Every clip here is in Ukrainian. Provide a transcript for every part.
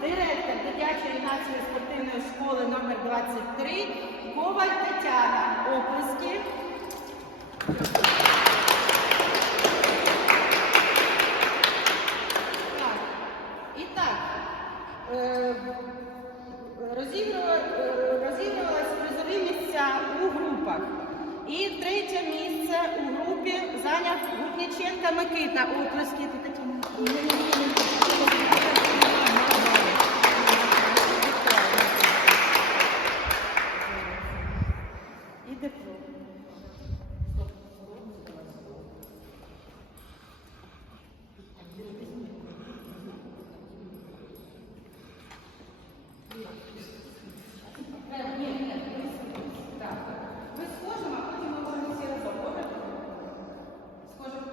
директор дитячої юнацької спортивної школи номер 23 Коваль Тетяна. Оплески. І так, е, е, розігрувалися призові місця у групах. І третє місце у групі зайняв Гутніченка Микита. Оплески. Ти такі І диплом. Ми схожемо, а потім ми можемо всі разом. Добре? Схожемо.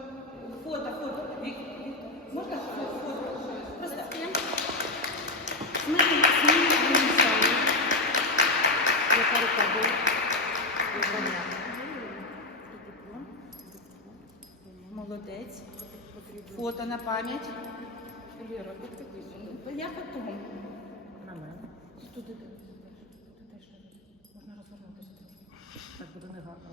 Фото, фото. Вік, Віктор, можна фото? фото? Просто. Смотри, смотри, Яка рука була? Молодець. Фото на пам'ять. Ліра, Я потом. На мене. Туди. Можна розвернутися трошки. Так буде негарно.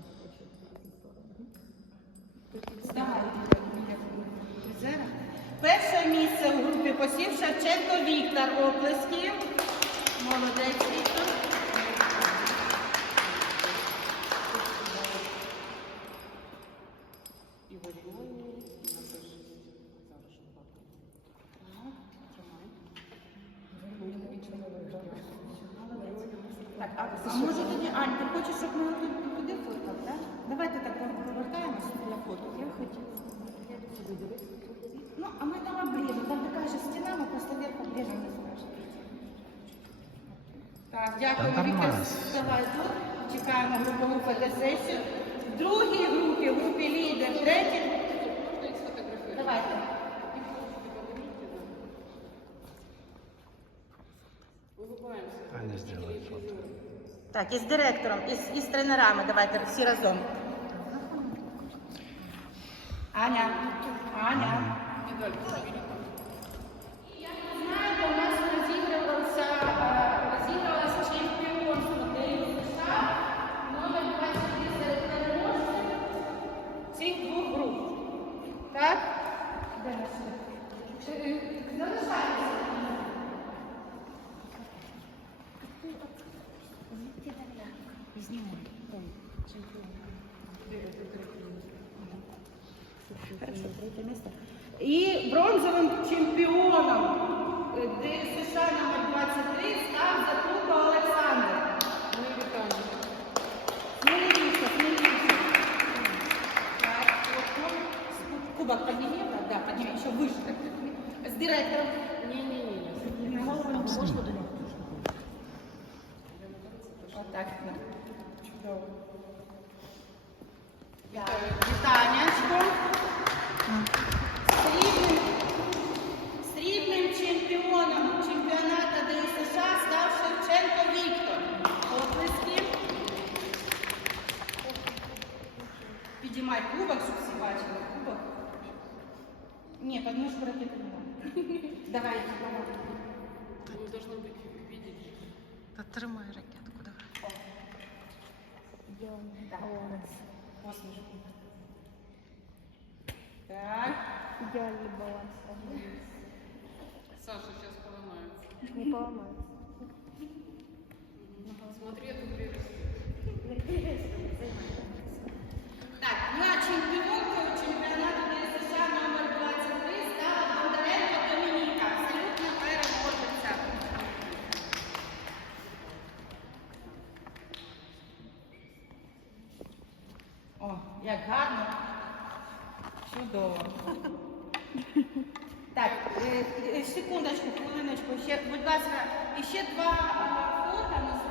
Перше місце у групі посів Шевченко Віктор. Оплески. Молодець Віктор. А, а може тоді, Ань, ти хочеш, щоб ми тут туди фоткали, так? Давайте так повертаємося для фото. Я хотіла. Ну, а ми там обрежем, там така же стіна, ми просто вверх знаєш. Так, дякую, Віка. Віктор, нормально. тут. Чекаємо групову фотосесію. В другій групі, в групі лідер, третій. Давайте. Аня сделает фото. Так, і з директором, і з, і з тренерами давайте всі разом. Аня, Аня. Знаєте, у нас розігрувався, е, розігрувалося чемпіонство номер 23 серед переможців цих двох груп. Так? Де наші? Е, е, Залишайтеся. Хорошо, третє місце. І бронзовим чемпіоном е, ДСШ номер 23 став Затрука Олександр. Смелевичка, Смелевичка. Так, вот он. Кубок подними, да, да, подними, еще выше. так. С директором. Не-не-не. Можна до нього? Вот так. да. Чудово. Так, Вітанечко. Срібним, срібним чемпіоном чемпіонату ДСШ став Шевченко Віктор. Оплески. Підіймай кубок, щоб всі бачили. Кубок. Ні, подмышку ракети не надо. Давай, давай. Та тримай ракетку, давай. Так, посмішку. Так. Идеальный баланс. Саша сейчас поломается. Не поломается. Смотри, эту прелесть. О, як гарно. Чудово. Так, е, е, секундочку, хвилиночку. Ще, будь ласка, ще два е, фото.